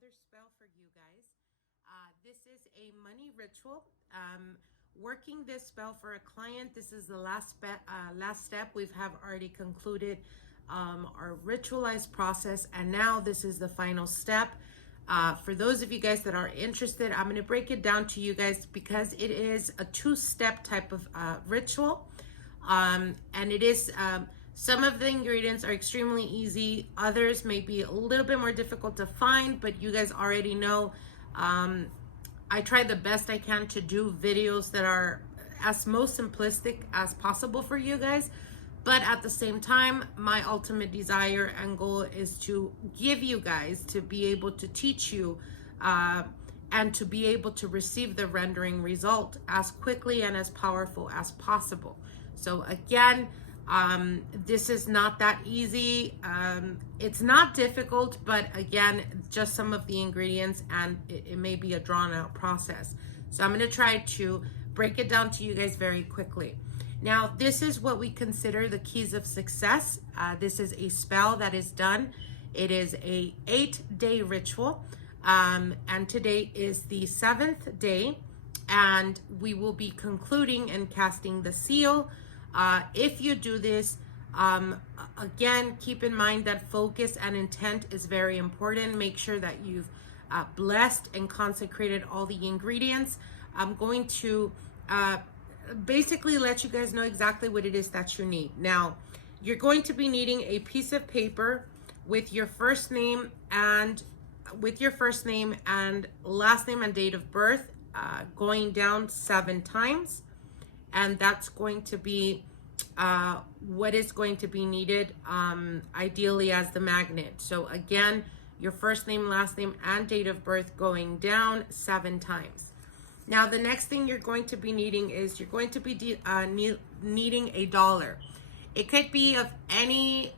another spell for you guys. This is a money ritual. Working this spell for a client. This is the last step. We have already concluded our ritualized process, and now this is the final step. For those of you guys that are interested, I'm going to break it down to you guys because it is a two-step type of ritual, and it is some of the ingredients are extremely easy, others may be a little bit more difficult to find, but you guys already know I try the best I can to do videos that are as most simplistic as possible for you guys. But at the same time, my ultimate desire and goal is to give you guys, to be able to teach you and to be able to receive the rendering result as quickly and as powerful as possible. So again, this is not that easy. It's not difficult, but again, just some of the ingredients, and it may be a drawn out process. So I'm going to try to break it down to you guys very quickly. Now, this is what we consider the keys of success. This is a spell that is done. It is a 8-day ritual. And today is the 7th day, and we will be concluding and casting the seal. If you do this, again, keep in mind that focus and intent is very important. Make sure that you've blessed and consecrated all the ingredients. I'm going to basically let you guys know exactly what it is that you need. Now, you're going to be needing a piece of paper with your first name and last name and date of birth, going down 7 times. And that's going to be what is going to be needed, ideally as the magnet. So again, your first name, last name, and date of birth going down 7 times. Now, the next thing you're going to be needing is you're going to be needing $1. It could be of any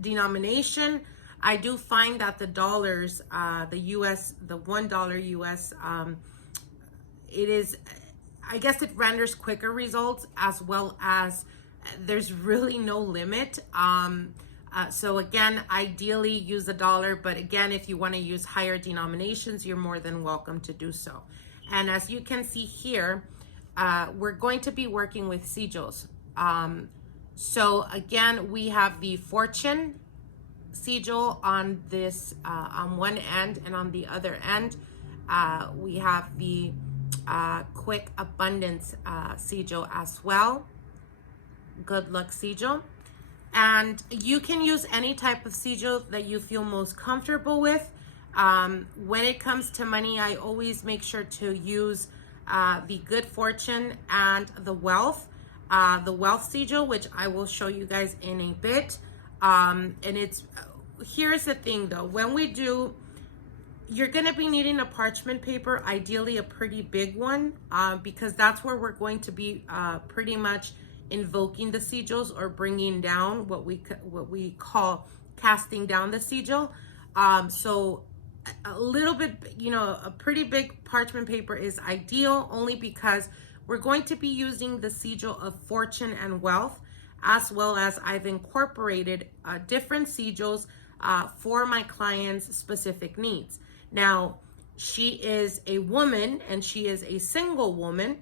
denomination. I do find that the dollars, the $1 US, it is, I guess it renders quicker results, as well as there's really no limit. So again, ideally use $1, but again, if you want to use higher denominations, you're more than welcome to do so. And as you can see here, we're going to be working with sigils. So again, we have the fortune sigil on this, on one end, and on the other end, we have the quick abundance sigil as well. Good luck sigil. And you can use any type of sigil that you feel most comfortable with. When it comes to money, I always make sure to use the good fortune and the wealth sigil, which I will show you guys in a bit. And here's the thing though, when we do, you're going to be needing a parchment paper, ideally a pretty big one, because that's where we're going to be pretty much invoking the sigils, or bringing down what we call casting down the sigil. So a little bit, a pretty big parchment paper is ideal, only because we're going to be using the sigil of fortune and wealth, as well as I've incorporated different sigils for my clients' specific needs. Now, she is a woman and she is a single woman.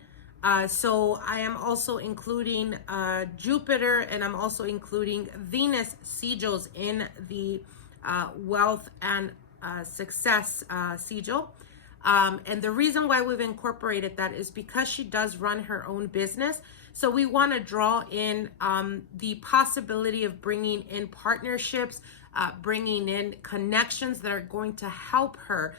So I am also including Jupiter, and I'm also including Venus sigils in the wealth and success sigil. And the reason why we've incorporated that is because she does run her own business. So we want to draw in the possibility of bringing in partnerships, bringing in connections that are going to help her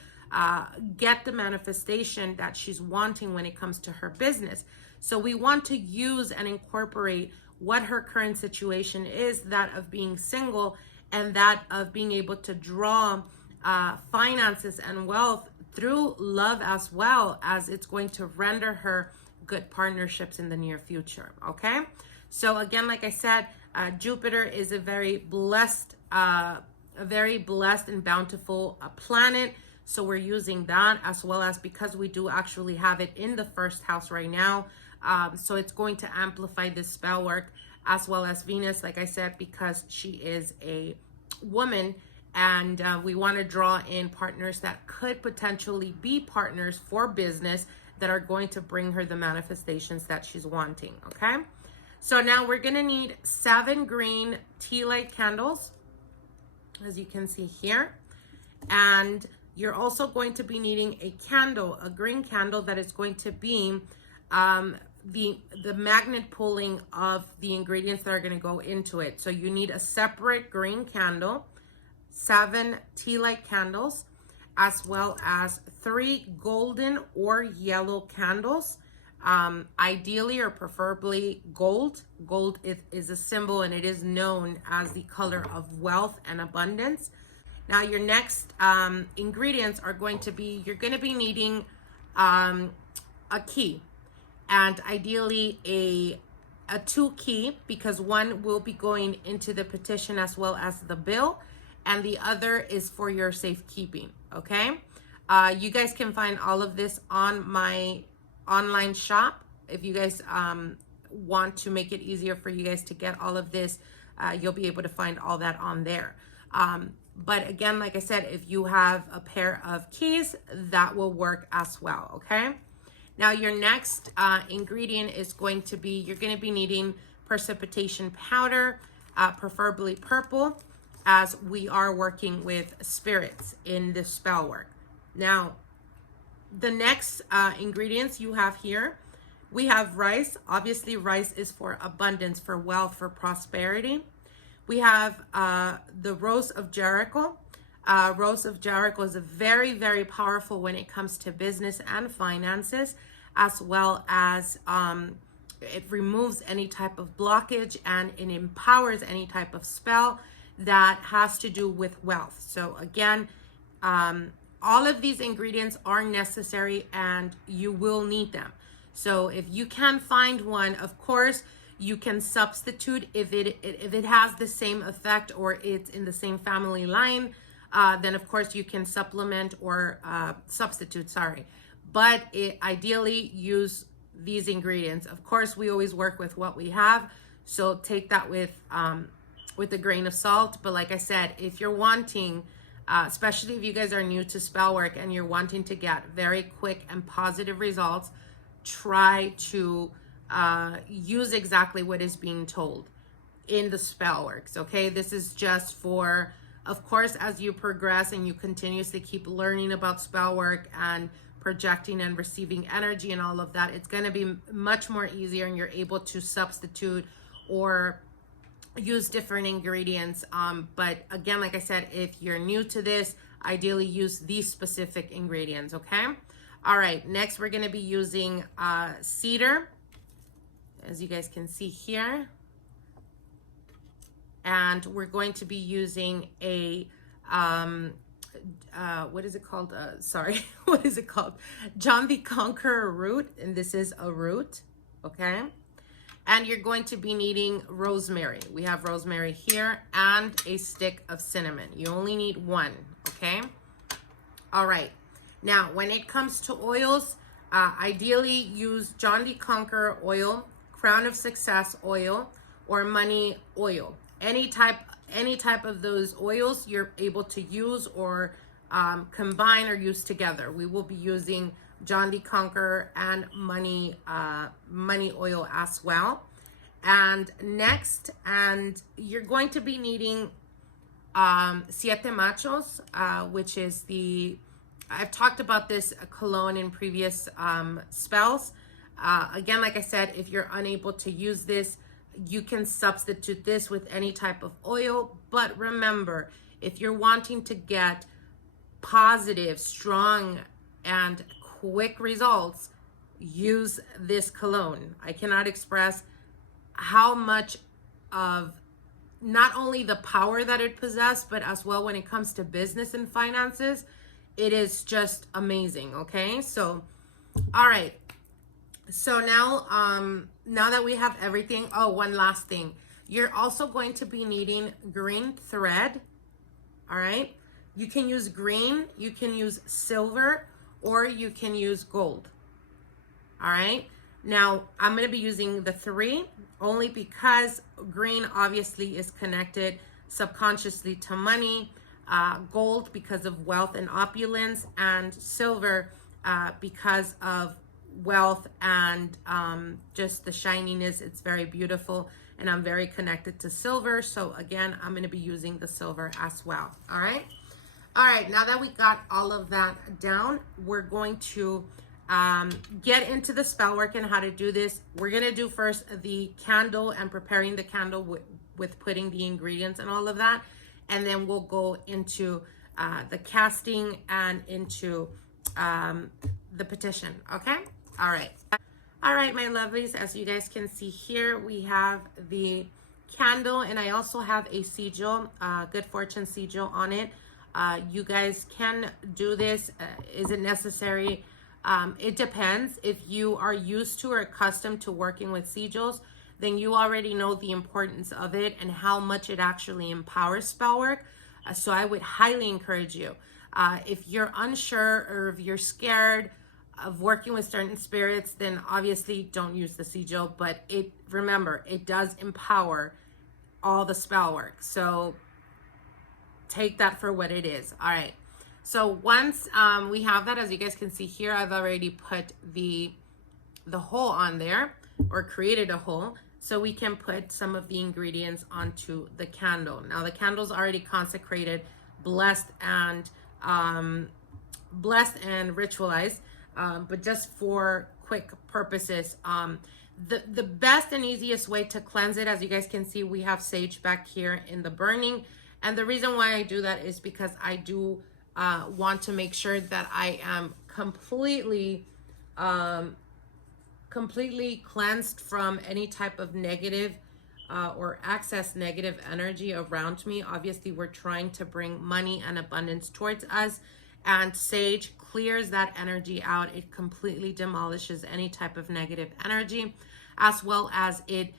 get the manifestation that she's wanting when it comes to her business. So we want to use and incorporate what her current situation is, that of being single, and that of being able to draw finances and wealth through love, as well as it's going to render her good partnerships in the near future. Okay, so again, like I said, Jupiter is a very blessed and bountiful planet. So we're using that, as well as because we do actually have it in the first house right now. So it's going to amplify this spell work, as well as Venus, like I said, because she is a woman, and we want to draw in partners that could potentially be partners for business that are going to bring her the manifestations that she's wanting. Okay, so now we're going to need 7 green tea light candles, as you can see here. And you're also going to be needing a candle, a green candle that is going to be the magnet pulling of the ingredients that are going to go into it. So you need a separate green candle, 7 tea light candles, as well as 3 golden or yellow candles. Ideally or preferably gold. Gold is a symbol, and it is known as the color of wealth and abundance. Now your next ingredients are going to be, you're going to be needing a key, and ideally a 2 key, because one will be going into the petition as well as the bill, and the other is for your safekeeping. Okay, you guys can find all of this on my online shop. If you guys want to make it easier for you guys to get all of this, you'll be able to find all that on there. But again, like I said, if you have a pair of keys, that will work as well. Okay, now your next ingredient is going to be, you're going to be needing precipitation powder, preferably purple, as we are working with spirits in this spell work. Now the next ingredients you have here, we have rice. Obviously rice is for abundance, for wealth, for prosperity. We have the Rose of Jericho. Rose of Jericho is very, very powerful when it comes to business and finances, as well as it removes any type of blockage, and it empowers any type of spell that has to do with wealth. So again, all of these ingredients are necessary and you will need them. So if you can find one, of course, you can substitute if it has the same effect or it's in the same family line, then of course you can supplement or substitute, sorry. But ideally use these ingredients. Of course, we always work with what we have, so take that with a grain of salt. But like I said, if you're wanting, especially if you guys are new to spell work and you're wanting to get very quick and positive results, try to use exactly what is being told in the spell works. Okay, this is just for, of course, as you progress and you continuously keep learning about spell work and projecting and receiving energy and all of that, it's going to be much more easier, and you're able to substitute or use different ingredients. But again, like I said, if you're new to this, ideally use these specific ingredients. Okay, all right, next we're going to be using cedar, as you guys can see here, and we're going to be using a what is it called? Sorry, what is it called? John the Conqueror root, and this is a root. Okay, and you're going to be needing rosemary. We have rosemary here, and a stick of cinnamon. You only need 1. Okay, all right. Now, when it comes to oils, ideally use John the Conqueror oil, Crown of Success oil, or money oil. Any type of those oils you're able to use or combine or use together. We will be using John the Conqueror and money oil as well. And next, and you're going to be needing Siete Machos, which is the, I've talked about this cologne in previous spells. Again, like I said, if you're unable to use this, you can substitute this with any type of oil. But remember, if you're wanting to get positive, strong, and quick results, use this cologne. I cannot express how much of not only the power that it possesses, but as well when it comes to business and finances, it is just amazing. Okay, so all right, so now that we have everything, oh, one last thing, you're also going to be needing green thread. All right, you can use green, you can use silver, or you can use gold. All right, now I'm going to be using the 3 only because green obviously is connected subconsciously to money, gold because of wealth and opulence, and silver because of wealth and just the shininess. It's very beautiful, and I'm very connected to silver. So again, I'm going to be using the silver as well. All right. All right. Now that we got all of that down, we're going to get into the spell work and how to do this. We're going to do first the candle and preparing the candle with putting the ingredients and all of that. And then we'll go into the casting and into the petition. Okay. All right. All right, my lovelies, as you guys can see here, we have the candle, and I also have a sigil, good fortune sigil on it. You guys can do this. Is it necessary? It depends. If you are used to or accustomed to working with sigils, then you already know the importance of it and how much it actually empowers spell work. So I would highly encourage you. If you're unsure or if you're scared of working with certain spirits, then obviously don't use the sigil. But remember, it does empower all the spell work. So take that for what it is. All right. So once we have that, as you guys can see here, I've already put the hole on there, or created a hole, so we can put some of the ingredients onto the candle. Now the candle's already consecrated, blessed and ritualized, but just for quick purposes, the best and easiest way to cleanse it, as you guys can see, we have sage back here in the burning. And the reason why I do that is because I do want to make sure that I am completely cleansed from any type of negative or excess negative energy around me. Obviously, we're trying to bring money and abundance towards us, and sage clears that energy out. It completely demolishes any type of negative energy, as well as it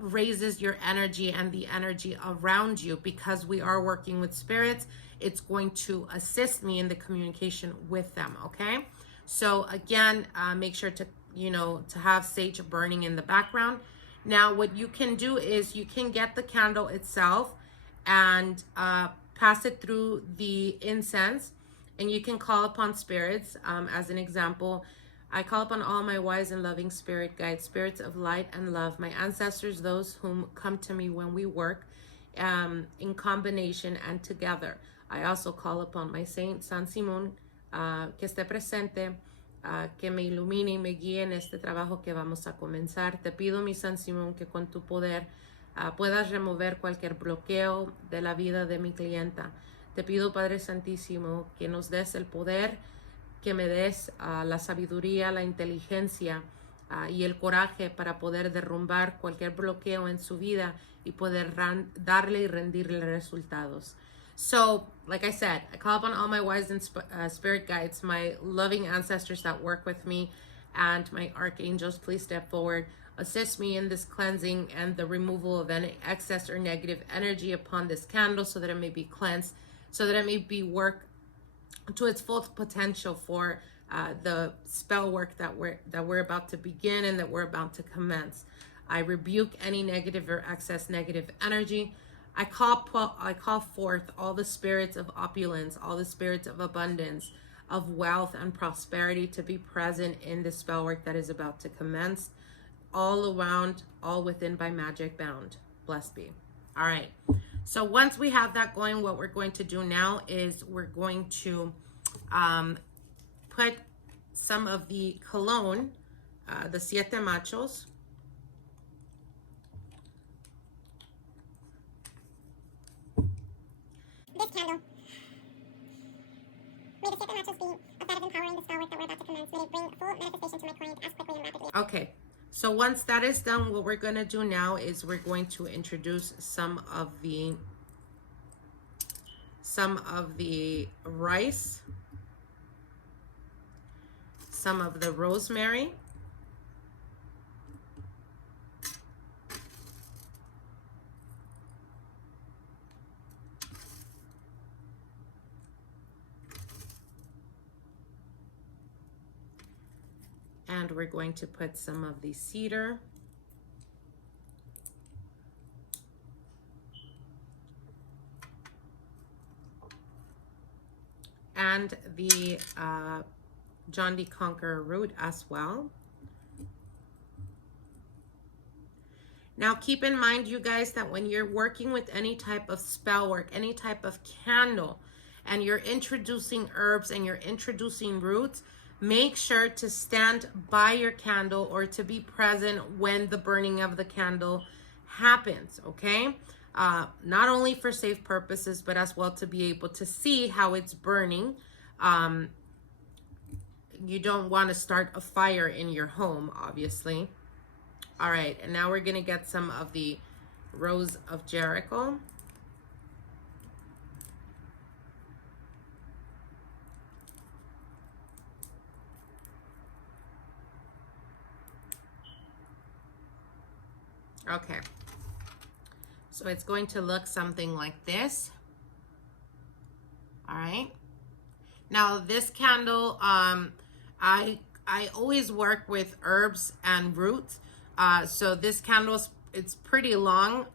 raises your energy and the energy around you. Because we are working with spirits, it's going to assist me in the communication with them. Okay, so again, make sure to have sage burning in the background. Now what you can do is you can get the candle itself and pass it through the incense, and you can call upon spirits. As an example, I call upon all my wise and loving spirit guides, spirits of light and love, my ancestors, those whom come to me when we work in combination and together. I also call upon my saint San Simón, que esté presente, que me ilumine y me guíe en este trabajo que vamos a comenzar. Te pido, mi San Simón, que con tu poder puedas remover cualquier bloqueo de la vida de mi clienta. Te pido, Padre Santísimo, que nos des el poder, que me des la sabiduría, la inteligencia y el coraje para poder derrumbar cualquier bloqueo en su vida y poder darle y rendirle resultados. So, like I said, I call upon all my wise and spirit guides, my loving ancestors that work with me, and my archangels. Please step forward, assist me in this cleansing and the removal of any excess or negative energy upon this candle, so that it may be cleansed, so that it may be work to its full potential for the spell work that we're about to begin and that we're about to commence. I rebuke any negative or excess negative energy. I call forth all the spirits of opulence, all the spirits of abundance, of wealth and prosperity to be present in the spell work that is about to commence, all around, all within by magic bound. Blessed be. All right. So once we have that going, what we're going to do now is we're going to put some of the Cologne, the Siete Machos. This candle. May the Siete Machos be effective empowering the spell work that we're about to commence. May they bring full manifestation to my client as quickly and rapidly. Okay. So once that is done, what we're going to do now is we're going to introduce some of the rice, some of the rosemary, and we're going to put some of the cedar, and the John the Conqueror root as well. Now keep in mind, you guys, that when you're working with any type of spell work, any type of candle, and you're introducing herbs and you're introducing roots, make sure to stand by your candle or to be present when the burning of the candle happens, okay? Not only for safe purposes, but as well to be able to see how it's burning. You don't want to start a fire in your home, obviously. All right, and now we're gonna get some of the Rose of Jericho. Okay, so it's going to look something like this. All right, now this candle, I always work with herbs and roots. So this candle, it's pretty long.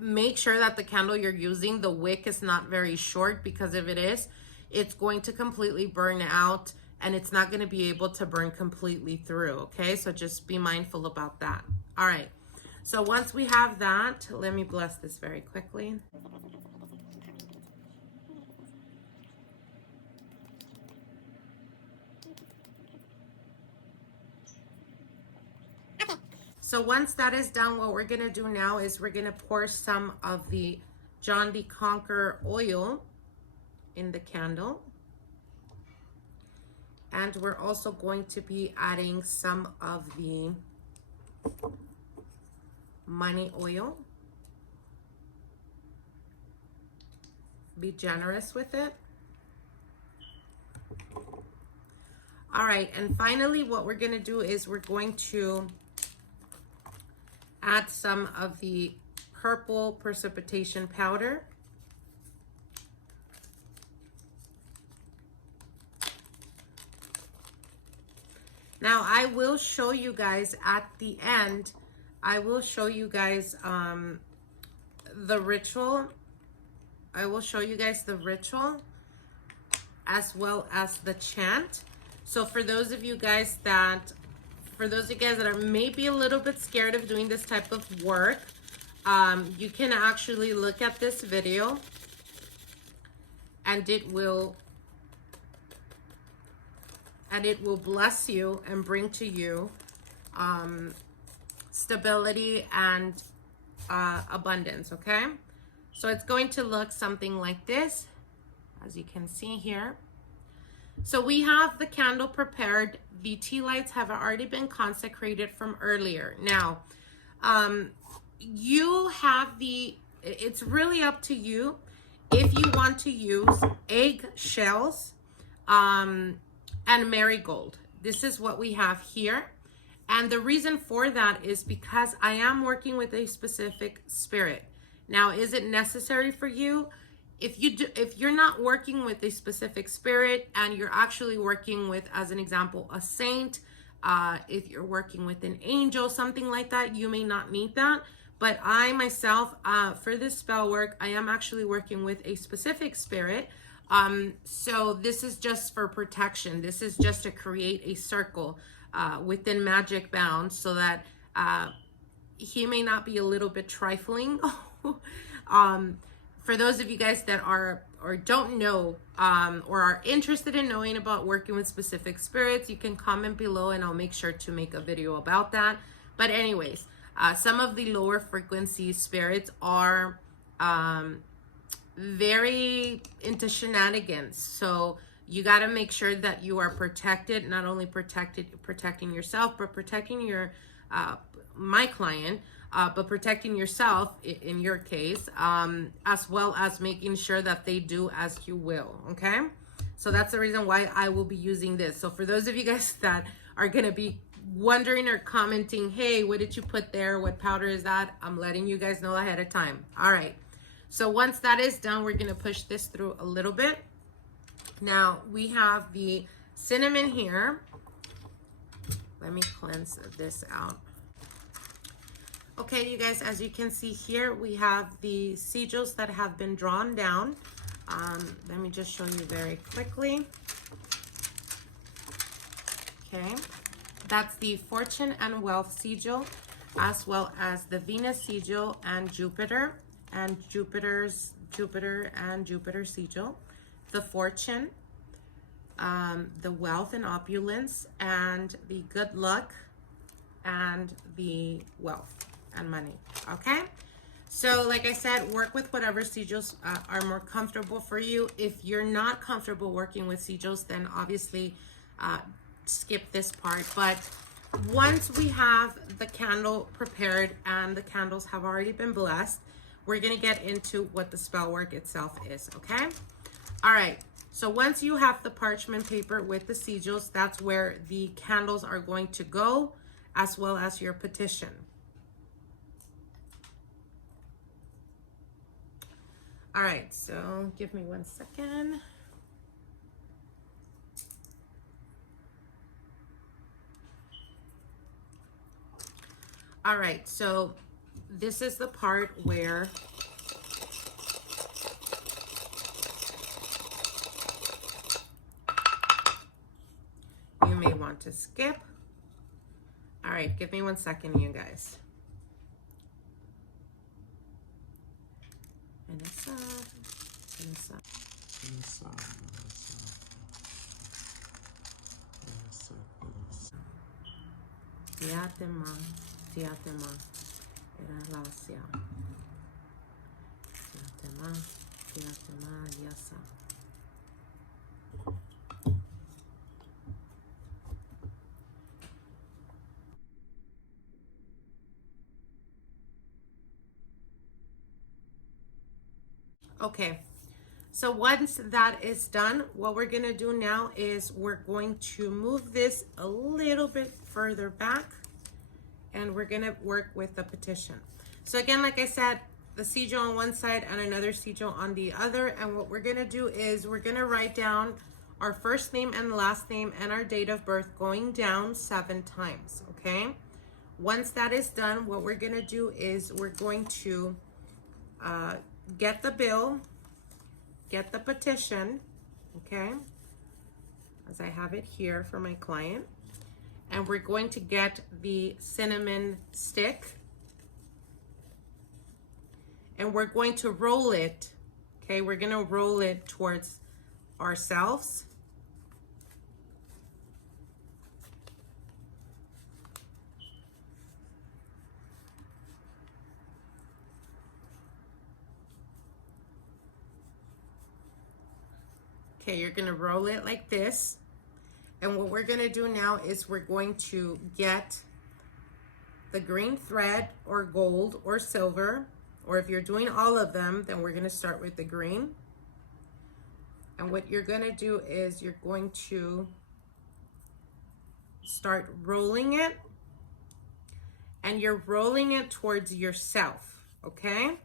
Make sure that the candle you're using, the wick is not very short, because if it is, it's going to completely burn out and it's not going to be able to burn completely through. Okay, so just be mindful about that. All right, so once we have that, let me bless this very quickly. So once that is done, what we're gonna do now is we're gonna pour some of the John the Conqueror oil in the candle. And we're also going to be adding some of the money oil. Be generous with it. All right, and finally what we're gonna do is we're going to add some of the purple precipitation powder. Now I will show you guys at the end, I will show you guys the ritual. I will show you guys the ritual as well as the chant. So for those of you guys that are maybe a little bit scared of doing this type of work, you can actually look at this video and it will bless you and bring to you stability and abundance, okay? So it's going to look something like this, as you can see here. So we have the candle prepared. The tea lights have already been consecrated from earlier. Now, you have it's really up to you if you want to use egg shells and marigold. This is what we have here. And the reason for that is because I am working with a specific spirit. Now, is it necessary for you? If you're not working with a specific spirit and you're actually working with, as an example, a saint, if you're working with an angel, something like that, you may not need that. But I myself, for this spell work, I am actually working with a specific spirit. So this is just for protection. This is just to create a circle within magic bounds so that he may not be a little bit trifling. For those of you guys that are or don't know or are interested in knowing about working with specific spirits, you can comment below and I'll make sure to make a video about that. But anyways, some of the lower frequency spirits are very into shenanigans. So you got to make sure that you are protected, not only protecting yourself, but protecting your my client, but protecting yourself in your case, as well as making sure that they do as you will. Okay, so that's the reason why I will be using this. So for those of you guys that are going to be wondering or commenting, hey, what did you put there? What powder is that? I'm letting you guys know ahead of time. All right, so once that is done, we're going to push this through a little bit. Now we have the cinnamon here. Let me cleanse this out. Okay, you guys, as you can see here, we have the sigils that have been drawn down. Let me just show you very quickly. Okay, that's the Fortune and Wealth Sigil, as well as the Venus Sigil and Jupiter and Jupiter Sigil, the Fortune, the Wealth and Opulence, and the Good Luck, and the Wealth and Money. Okay, so like I said, work with whatever sigils are more comfortable for you. If you're not comfortable working with sigils, then obviously skip this part. But once we have the candle prepared and the candles have already been blessed, we're going to get into what the spell work itself is. Okay, all right, so once you have the parchment paper with the sigils, that's where the candles are going to go, as well as your petition. All right, so give me 1 second. All right, so this is the part where you may want to skip. All right, give me 1 second, you guys. And it's up, and it's up. Diatema, diatema, relacia. Diatema, diatema, yasa. Okay, so once that is done, what we're gonna do now is we're going to move this a little bit further back, and we're gonna work with the petition. So again, like I said, the sigil on one side and another sigil on the other, and what we're gonna do is we're gonna write down our first name and last name and our date of birth going down 7 times, okay? Once that is done, what we're gonna do is we're going to get the bill, get the petition, okay, as I have it here for my client, and we're going to get the cinnamon stick, and we're going to roll it, okay, we're gonna roll it towards ourselves. Okay, you're gonna roll it like this. And what we're gonna do now is we're going to get the green thread or gold or silver, or if you're doing all of them, then we're gonna start with the green. And what you're gonna do is you're going to start rolling it, and you're rolling it towards yourself, okay?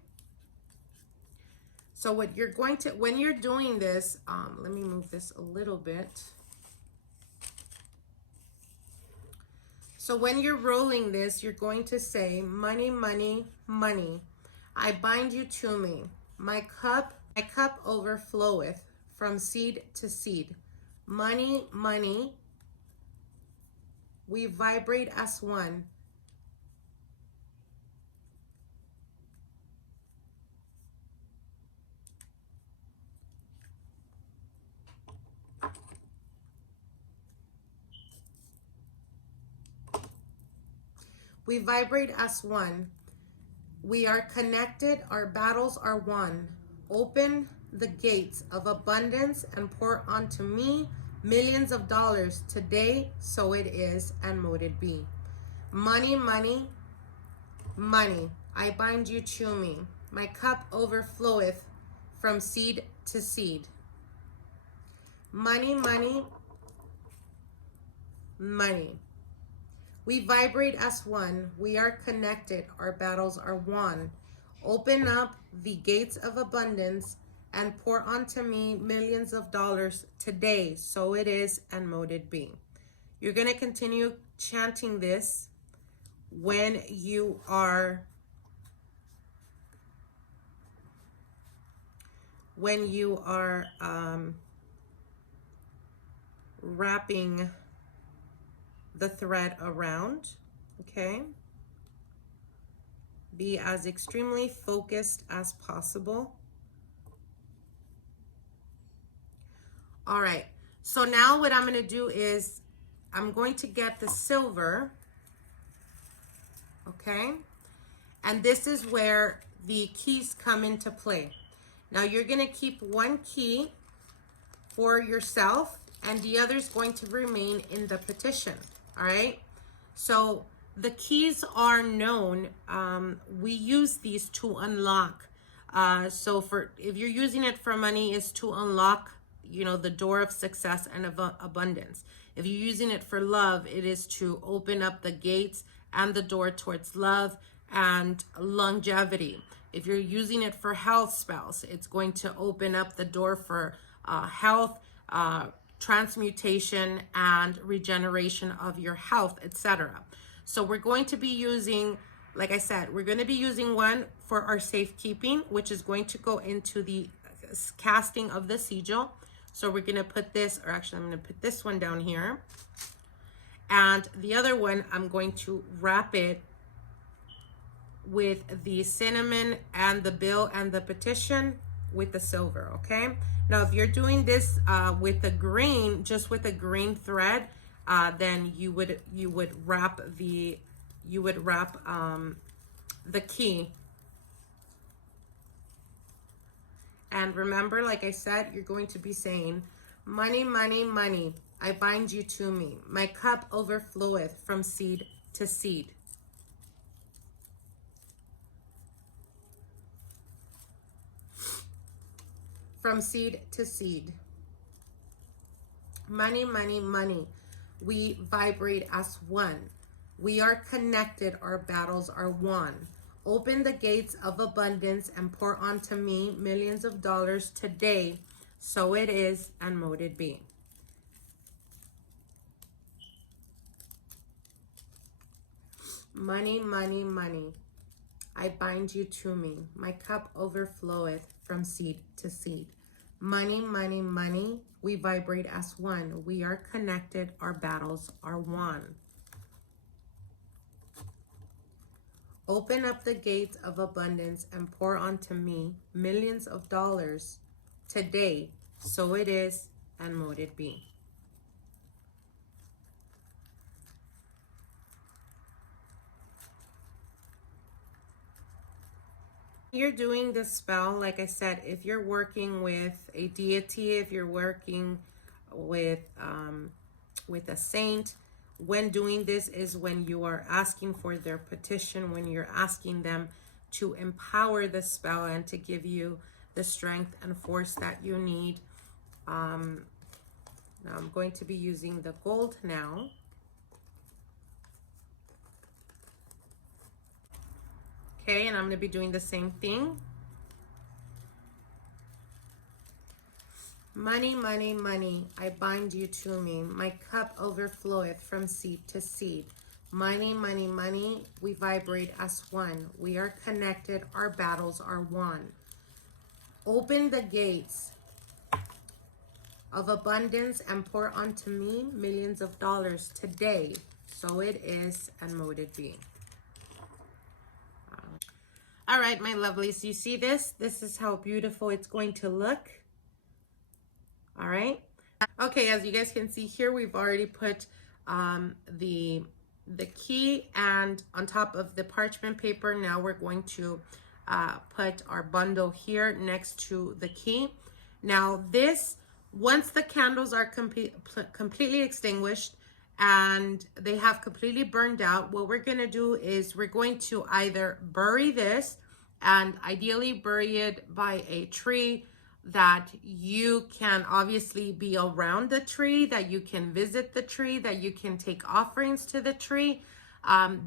So what you're going to, when you're doing this, let me move this a little bit. So when you're rolling this, you're going to say, money, money, money, I bind you to me. My cup overfloweth from seed to seed. Money, money, we vibrate as one. We vibrate as one. We are connected. Our battles are won. Open the gates of abundance and pour onto me millions of dollars today. So it is, and mote it be. Money, money, money, I bind you to me. My cup overfloweth from seed to seed. Money, money, money. We vibrate as one. We are connected. Our battles are won. Open up the gates of abundance and pour onto me millions of dollars today. So it is, and mote it be. You're going to continue chanting this when you are when you are wrapping the thread around, okay? Be as extremely focused as possible. All right, so now what I'm going to do is I'm going to get the silver, okay? And this is where the keys come into play. Now you're going to keep one key for yourself and the other is going to remain in the petition, all right? So the keys are known. We use these to unlock. So if you're using it for money, is to unlock, you know, the door of success and of abundance. If you're using it for love, it is to open up the gates and the door towards love and longevity. If you're using it for health spells, it's going to open up the door for health, transmutation, and regeneration of your health, etc. So we're going to be using, like I said, we're going to be using one for our safekeeping, which is going to go into the casting of the sigil. So we're going to put this, or actually I'm going to put this one down here. And the other one, I'm going to wrap it with the cinnamon and the bill and the petition with the silver, okay? Now, if you're doing this with the green, just with a green thread, then you would wrap the key. And remember, like I said, you're going to be saying, money, money, money, I bind you to me. My cup overfloweth from seed to seed. From seed to seed. Money, money, money. We vibrate as one. We are connected. Our battles are won. Open the gates of abundance and pour onto me millions of dollars today. So it is, and mote it be. Money, money, money. I bind you to me. My cup overfloweth from seed to seed. Money, money, money. We vibrate as one. We are connected. Our battles are won. Open up the gates of abundance and pour onto me millions of dollars today. So it is, and mote it be. You're doing this spell, like I said, if you're working with a deity, if you're working with a saint, when doing this is when you are asking for their petition, when you're asking them to empower the spell and to give you the strength and force that you need. Now I'm going to be using the gold now. Okay, and I'm going to be doing the same thing. Money, money, money, I bind you to me. My cup overfloweth from seed to seed. Money, money, money, we vibrate as one. We are connected, our battles are won. Open the gates of abundance and pour onto me millions of dollars today. So it is, and mote it be. All right, my lovelies, you see this? This is how beautiful it's going to look. All right. Okay, as you guys can see here, we've already put the key and on top of the parchment paper. Now we're going to put our bundle here next to the key. Now this, once the candles are completely extinguished and they have completely burned out, what we're going to do is we're going to either bury this, and ideally bury it by a tree that you can obviously be around the tree, that you can visit the tree, that you can take offerings to the tree.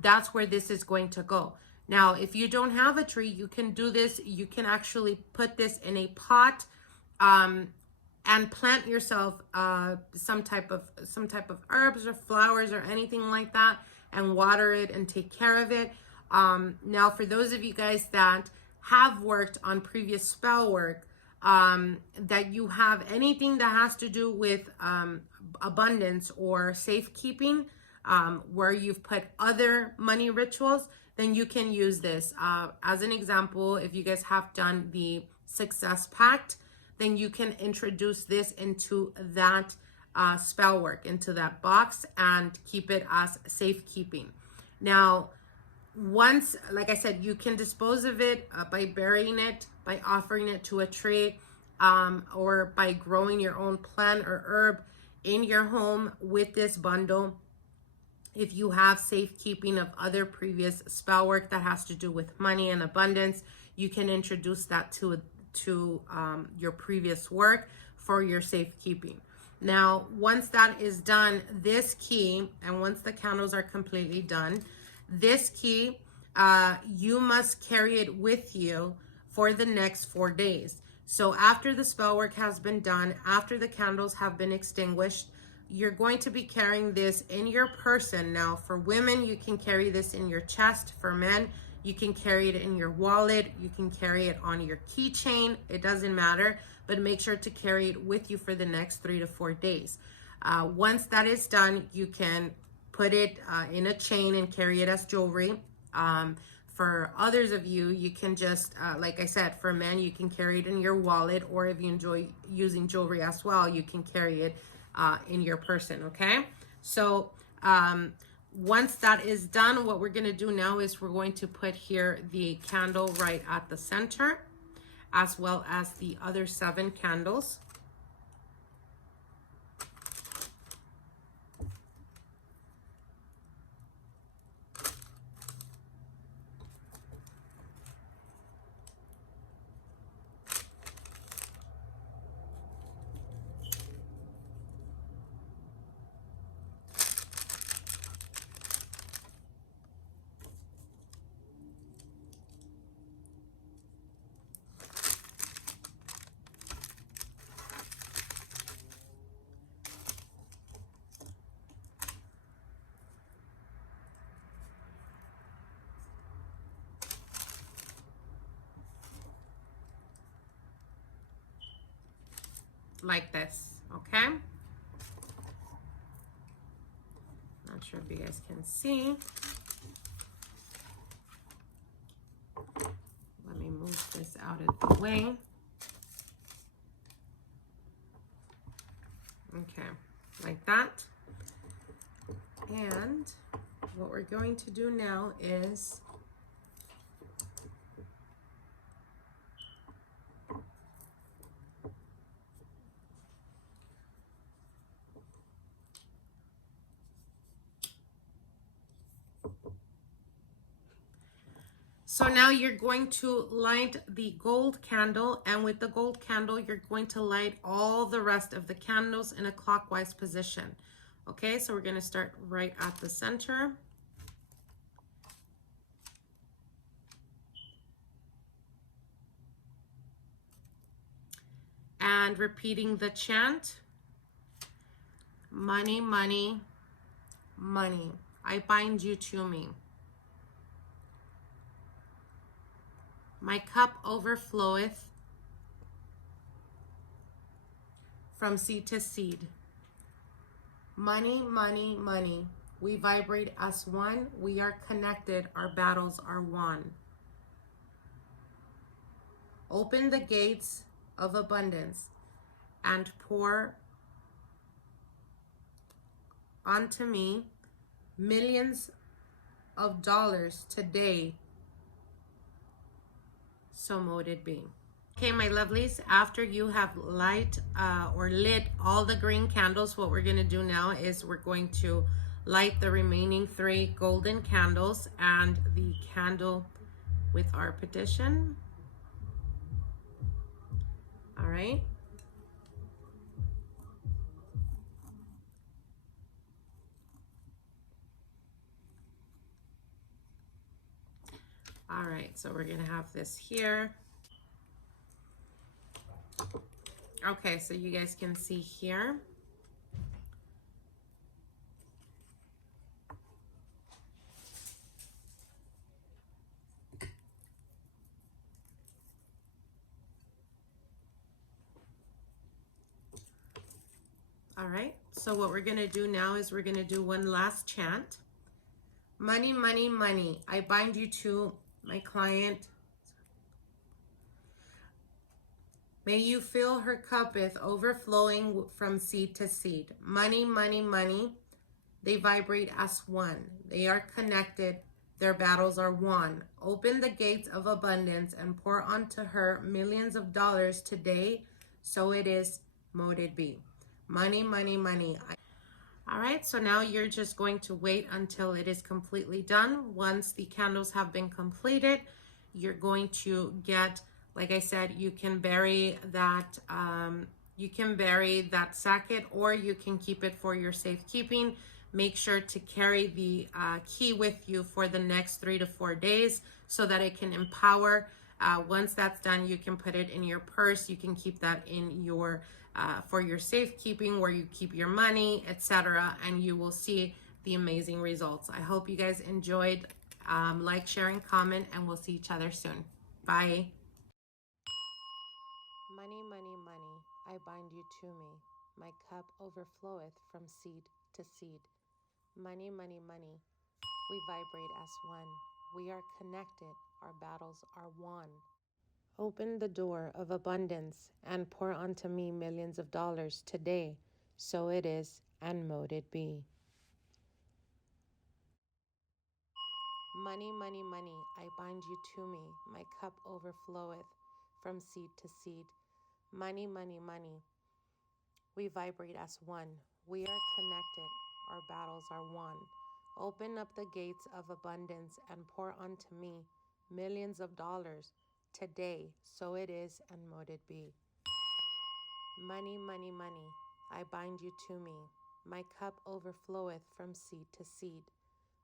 That's where this is going to go. Now, if you don't have a tree, you can do this. You can actually put this in a pot and plant yourself some type of herbs or flowers or anything like that, and water it and take care of it. Now, for those of you guys that have worked on previous spell work, that you have anything that has to do with abundance or safekeeping, where you've put other money rituals, then you can use this. As an example, if you guys have done the Success Pact, then you can introduce this into that spell work, into that box, and keep it as safekeeping. Now, once, like I said, you can dispose of it by burying it, by offering it to a tree, or by growing your own plant or herb in your home with this bundle. If you have safekeeping of other previous spell work that has to do with money and abundance, you can introduce that to your previous work for your safekeeping. Now, once that is done, this key, and once the candles are completely done, this key, you must carry it with you for the next 4 days. So after the spell work has been done, after the candles have been extinguished, you're going to be carrying this in your person. Now, for women, you can carry this in your chest. For men, you can carry it in your wallet. You can carry it on your keychain. It doesn't matter, but make sure to carry it with you for the next 3 to 4 days. Once that is done, you can put it in a chain and carry it as jewelry. For others of you, you can just, like I said, for men, you can carry it in your wallet, or if you enjoy using jewelry as well, you can carry it in your person, okay? So once that is done, what we're gonna do now is we're going to put here the candle right at the center, as well as the other 7 candles. Like this, okay? Not sure if you guys can see. Let me move this out of the way. Okay, like that. And what we're going to do now is so now you're going to light the gold candle, and with the gold candle, you're going to light all the rest of the candles in a clockwise position. Okay, so we're going to start right at the center. And repeating the chant, money, money, money, I bind you to me. My cup overfloweth from seed to seed. Money, money, money. We vibrate as one. We are connected. Our battles are won. Open the gates of abundance and pour onto me millions of dollars today. So mote it be. Okay, my lovelies, after you have lit all the green candles, what we're gonna do now is we're going to light the remaining 3 golden candles and the candle with our petition. All right. All right, so we're gonna have this here. Okay, so you guys can see here. All right, so what we're gonna do now is we're gonna do one last chant. Money, money, money, I bind you to my client. May you fill her cuppeth overflowing from seed to seed. Money, money, money, they vibrate as one. They are connected. Their battles are won. Open the gates of abundance and pour onto her millions of dollars today. So it is, mote it be. Money, money, money. All right, so now you're just going to wait until it is completely done. Once the candles have been completed, you're going to get, like I said, you can bury that sacket, or you can keep it for your safekeeping. Make sure to carry the key with you for the next 3 to 4 days so that it can empower. Once that's done, you can put it in your purse. You can keep that in your for your safekeeping, where you keep your money, etc. And you will see the amazing results. I hope you guys enjoyed. Like, share, and comment, and we'll see each other soon. Bye. Money, money, money, I bind you to me. My cup overfloweth from seed to seed. Money, money, money, we vibrate as one. We are connected. Our battles are won. Open the door of abundance and pour onto me millions of dollars today. So it is, and mote it be. Money, money, money, I bind you to me. My cup overfloweth from seed to seed. Money, money, money, we vibrate as one. We are connected. Our battles are won. Open up the gates of abundance and pour onto me millions of dollars today. So it is, and mote it be. Money, money, money, I bind you to me. My cup overfloweth from seed to seed.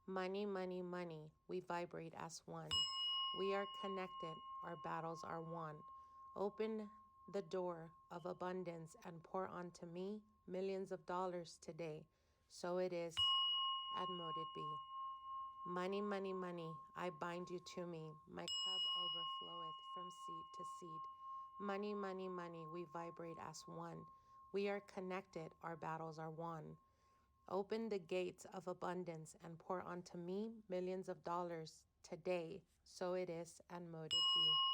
Money, money, money, we vibrate as one. We are connected. Our battles are won. Open the door of abundance and pour onto me millions of dollars today. So it is, and mote it be. Money, money, money, I bind you to me. My cup overfloweth from seed to seed. Money, money, money, we vibrate as one. We are connected. Our battles are won. Open the gates of abundance and pour onto me millions of dollars today. So it is, and mote it be.